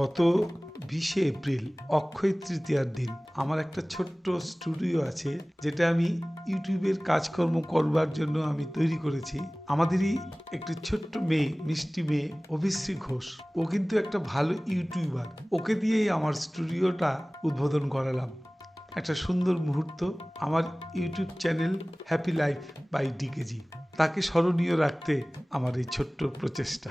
গত 20শে এপ্রিল অক্ষয় তৃতীয়ার দিন আমার একটা ছোট্ট স্টুডিও আছে, যেটা আমি ইউটিউবের কাজকর্ম করবার জন্য আমি তৈরি করেছি। আমাদেরই একটি ছোট্ট মেয়ে, মিষ্টি মেয়ে অভিশ্রী ঘোষ, ও কিন্তু একটা ভালো ইউটিউবার। ওকে দিয়েই আমার স্টুডিওটা উদ্বোধন করালাম। একটা সুন্দর মুহূর্ত আমার YouTube channel happy life by DKG. তাকে স্মরণীয় রাখতে আমার এই ছোট্ট প্রচেষ্টা।